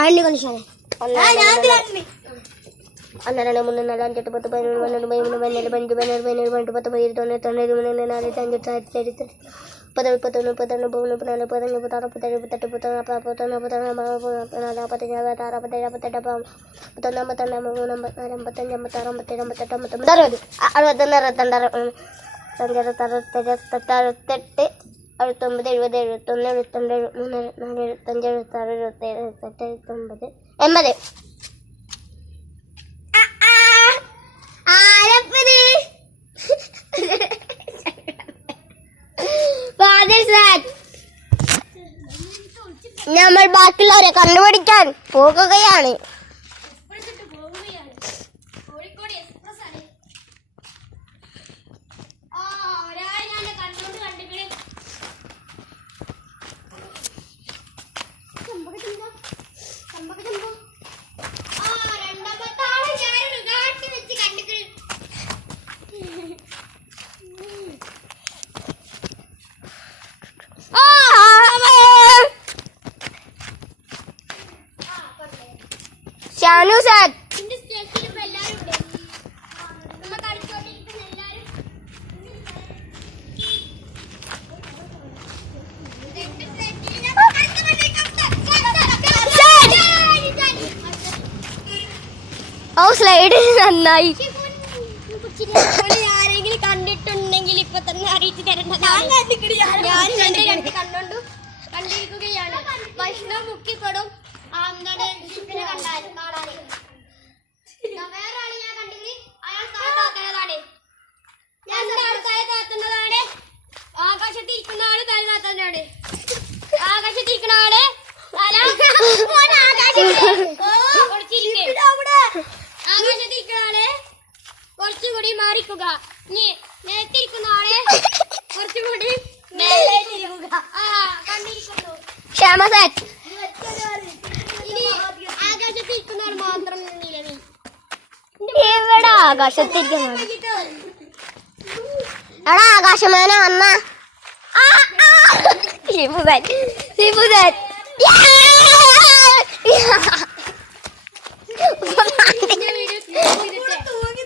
ആണ്ടി കൊണ്ടിഷാനെ 1 2 3 4 5 6 7 8 9 10 11 12 13 14 15 16 17 18 19 20 നമ്മൾ ബാക്കിയുള്ളവരെ കണ്ടുപിടിക്കാൻ പോകുകയാണ്. ഷാനു സാർ സ്ലൈഡ് നന്നായി. ആരെങ്കിലും കണ്ടിട്ടുണ്ടെങ്കിൽ ഇപ്പൊ തന്നെ അറിയിച്ചു തരേണ്ടതാണ്. കണ്ടോണ്ടു കണ്ടിരിക്കുകയാണ്. ഭക്ഷണം മുക്കിപ്പെടും. വേറെ ആള് ഞാൻ കണ്ടിട്ട് അയാൾ താത്തുന്നതാണ്. ആൾക്കാരെ താത്തുന്നതാണ്. ആകാശത്തിരിക്കുന്ന ആള് തല താത്തുന്നതാണ്. ആകാശത്തിരിക്കുന്ന ആള് ആകാശത്തിരിക്കുന്ന ആള് കുറച്ചുകൂടി മാറിക്കുക. നേരത്തിരിക്കുന്ന ആളെ കുറച്ചുകൂടി കണ്ടിരിക്കുന്നു. ഇനി ആകാശത്തിരിക്കുന്ന ആൾ മാത്രം നിലവിൽ എവിടെ ആകാശത്തിരിക്കുന്നു? എടാ ആകാശമാന വന്ന വീഡിയോ